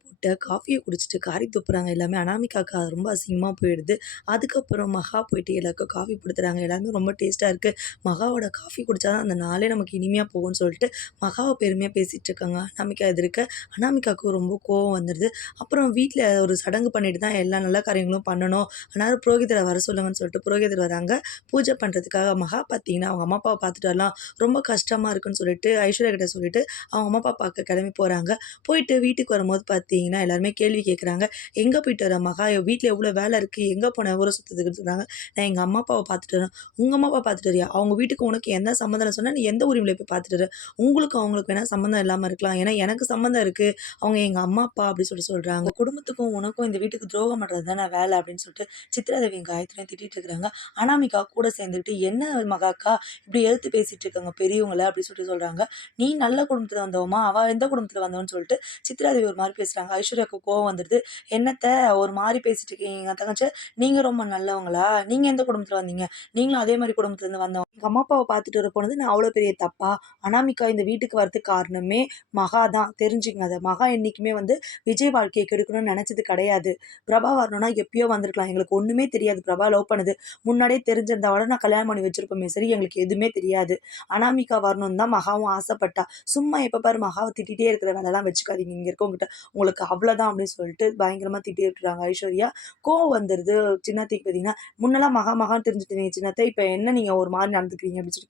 போட்ட காஃபிய குடிச்சிட்டு காரி துப்புறாங்க எல்லாமே. அனாமிகாக்கு அது ரொம்ப அசிங்கமா போயிடுது. அதுக்கப்புறம் மகா போயிட்டு எல்லாருக்கும் காஃபி குடுத்துறாங்க. எல்லாருமே ரொம்ப டேஸ்ட்டா இருக்கு. மகாவோட காஃபி குடிச்சா தான் அந்த நாளே நமக்கு இனிமையா போகும்ன்னு சொல்லிட்டு மகாவ பெருமையா பேசிட்டு இருக்காங்க. அனாமிகா எதிர்க்க. அனாமிகாவுக்கு ரொம்ப கோவம் வந்துருது. அப்புறம் வீட்ல ஒரு சடங்கு பண்ணிட்டு தான் எல்லா நல்ல காரியங்களும் பண்ணணும். அதனால புரோகிதர வர சொல்லுங்கன்னு சொல்லிட்டு புரோகிதர் வராங்க. பூஜை பண்றதுக்காக. மகா பார்த்தீங்கன்னா, அவங்க அம்மா அப்பாவ பார்த்துட்டு வரலாம். ரொம்ப கஷ்டமா இருக்குன்னு சொல்லிட்டு ஐஸ்வர்யா கிட்ட சொல்லிட்டு அவங்க அம்மா அப்பா பார்க்க கிளம்பி போறாங்க. போயிட்டு வீட்டுக்கு வரும்போது பார்த்தீங்கன்னா, எல்லாருமே கேள்வி கேட்குறாங்க. "எங்க போயிட்டு வர மகா? வீட்ல எவ்வளோ வேலை இருக்கு. எங்க போன ஊர சுத்துறதுக்குன்னு" சொன்னாங்க. "நான் எங்க அம்மா அப்பாவ பார்த்துட்டு வரேன்." "உங்க அம்மா அப்பா பார்த்துட்டு வரியா? அவங்க வீட்டுக்கு உனக்கு எந்த சம்மந்தம் இல்ல சொன்னா, நீ எந்த உரிமையில போய் பார்த்துட்டு வர? உங்களுக்கும் அவங்களுக்கு வேணா சம்மந்தம் இல்லாம இருக்கலாம். ஏன்னா எனக்கு சம்மந்தம் இருக்கு. அவங்க எங்க அம்மா அப்பா" அப்படி சொல்றாங்க. "உங்க குடும்பத்துக்கும் உனக்கும் இந்த வீட்டுக்கு துரோகம் பண்றது தானே வேலை" அப்படின்னு சொல்லிட்டு சித்ராதேவியும் காயத்ரியும் திட்டிட்டு இருக்காங்க. அனாமிகா கூட சேர்ந்துக்கிட்டு, "என்ன மகாக்கா இப்படி எதிர்த்து பேசிட்டு இருக்காங்க பெரியவங்கள" அப்படி சொல்றாங்க. "நீ நல்ல குடும்பத்துல வந்தவமா, அவ எந்த குடும்பத்துல வந்தவன்னு" சொல்லிட்டு சித்ராதேவி ஒரு மாரி பேசுறாங்க. ஐஸ்வர்யாவுக்கு கோவம் வந்துடுது. "என்னத்த ஒரு மாரி பேசிட்டு இருக்கீங்க எங்க தங்கச்சி? நீங்க ரொம்ப நல்லவங்களா? நீங்க எந்த குடும்பத்துல வந்தீங்க? நீங்களும் அதே மாரி குடும்பத்துல இருந்து வந்தவங்க. எங்க அம்மா அப்பாவ பார்த்துட்டு வர போனது நான் அவ்வளோ பெரிய தப்பா? அனாமிகா இந்த வீட்டுக்கு வரதுக்கு காரணமே மகா தான். தெரிஞ்சுக்கங்க அத. மகா என்னைக்குமே விஜய் வாழ்க்கைய கெடுக்கணும்னு நெனச்சது கிடையாது. பிரபா வரணும்னா எப்பயோ வந்திருக்கலாம். எங்களுக்கு ஒண்ணுமே தெரியாது பிரபா லவ் பண்ணது. முன்னாடியே தெரிஞ்சிருந்தா நான் கல்யாணம் பண்ணி வச்சிருப்போமே சரி, எங்களுக்கு எதுவுமே தெரியாது. அனாமிகா வரணும்னு தான் மகாவும் ஆசைப்பட்டா. சும்மா எப்ப பாரு மகாவ திட்டிட்டே இருக்கிற வேலைலாம் வச்சுக்காதீங்க. இங்க இருக்கவங்ககிட்ட. உங்களுக்கு அவ்வளோதான்" அப்படின்னு சொல்லிட்டு பயங்கரமா திட்டிட்டு இருக்காங்க ஐஸ்வர்யா. கோவம் வந்துருது சின்னத்தைக்கு பார்த்தீங்கன்னா, "முன்னலாம் மகா மகான்னு தெரிஞ்சுட்டு இருந்தீங்க சின்னத்த. இப்ப என்ன நீங்க ஒரு மாரி நடந்துக்கிறீங்க" அப்படின்னு சொல்லி